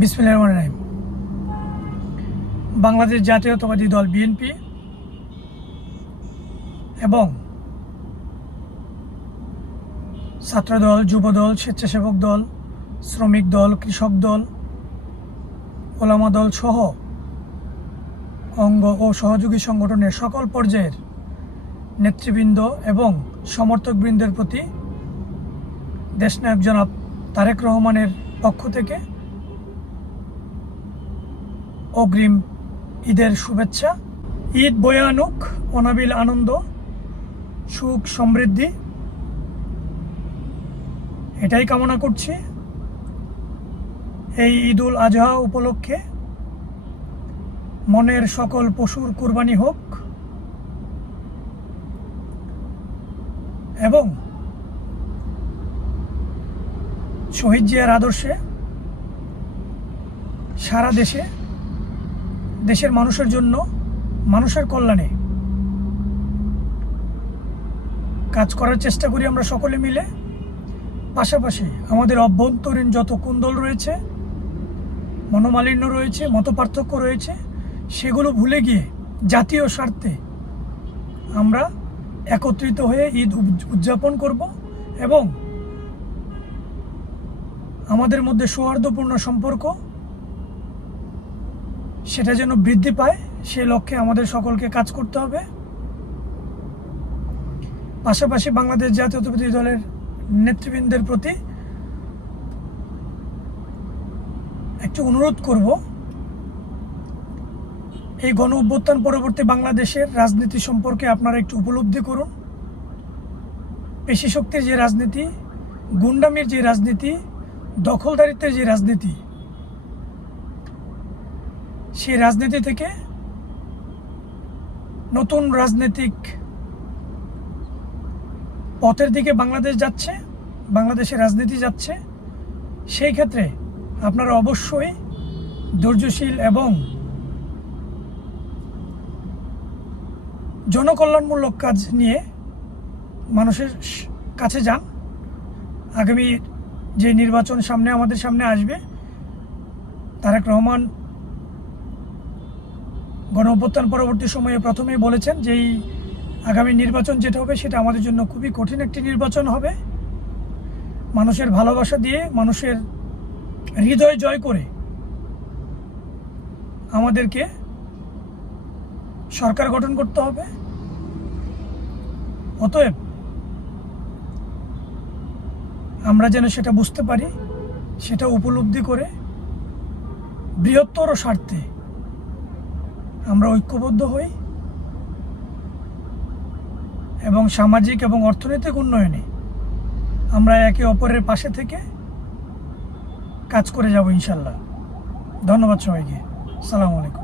বিসমিল্লাহির রহমানির রহিম। বাংলাদেশ জাতীয়তাবাদী দল বিএনপি এবং ছাত্রদল, যুবদল, স্বেচ্ছাসেবক দল, শ্রমিক দল, কৃষক দল, ওলামা দল সহ অঙ্গ ও সহযোগী সংগঠনের সকল পর্যায়ের নেতৃবৃন্দ এবং সমর্থকবৃন্দের প্রতি দেশনায়ক জনাব তারেক রহমানের পক্ষ থেকে অগ্রিম ঈদের শুভেচ্ছা। ঈদ বয়ে আনুক অনাবিল আনন্দ, সুখ, সমৃদ্ধি, এটাই কামনা করছি। এই ঈদ উল আজহা উপলক্ষে মনের সকল পশুর কুরবানি হোক এবং শহীদ জিয়ার আদর্শে সারা দেশের মানুষের জন্য, মানুষের কল্যাণে কাজ করার চেষ্টা করি আমরা সকলে মিলে। পাশাপাশি আমাদের অভ্যন্তরীণ যত কুন্দল রয়েছে, মনোমালিন্য রয়েছে, মতপার্থক্য রয়েছে, সেগুলো ভুলে গিয়ে জাতীয় স্বার্থে আমরা একত্রিত হয়ে ঈদ উদযাপন করব এবং আমাদের মধ্যে সৌহার্দ্যপূর্ণ সম্পর্ক সেটা যেন বৃদ্ধি পায়, সে লক্ষ্যে আমাদের সকলকে কাজ করতে হবে। পাশাপাশি বাংলাদেশ জাতীয়তাবাদী দলের নেতৃবৃন্দের প্রতি একটু অনুরোধ করব, এই গণ অভ্যুত্থান পরবর্তী বাংলাদেশের রাজনীতি সম্পর্কে আপনারা একটু উপলব্ধি করুন। পেশি শক্তির যে রাজনীতি, গুন্ডামির যে রাজনীতি, দখলদারিত্বের যে রাজনীতি, সেই রাজনীতি থেকে নতুন রাজনৈতিক পথের দিকে বাংলাদেশ যাচ্ছে, বাংলাদেশের রাজনীতি যাচ্ছে। সেই ক্ষেত্রে আপনারা অবশ্যই ধৈর্যশীল এবং জনকল্যাণমূলক কাজ নিয়ে মানুষের কাছে যান। আগামী যে নির্বাচন আমাদের সামনে আসবে, তারেক রহমান গণ অভ্যুত্থান পরবর্তী সময়ে প্রথমেই বলেছেন যে এই আগামী নির্বাচন যেটা হবে সেটা আমাদের জন্য খুবই কঠিন একটি নির্বাচন হবে। মানুষের ভালোবাসা দিয়ে, মানুষের হৃদয় জয় করে আমাদেরকে সরকার গঠন করতে হবে। অতএব আমরা যেন সেটা বুঝতে পারি, সেটা উপলব্ধি করে বৃহত্তর স্বার্থে আমরা ঐক্যবদ্ধ হই এবং সামাজিক এবং অর্থনৈতিক উন্নয়নে আমরা একে অপরের পাশে থেকে কাজ করে যাব ইনশাল্লাহ। ধন্যবাদ সবাইকে। আসসালামু আলাইকুম।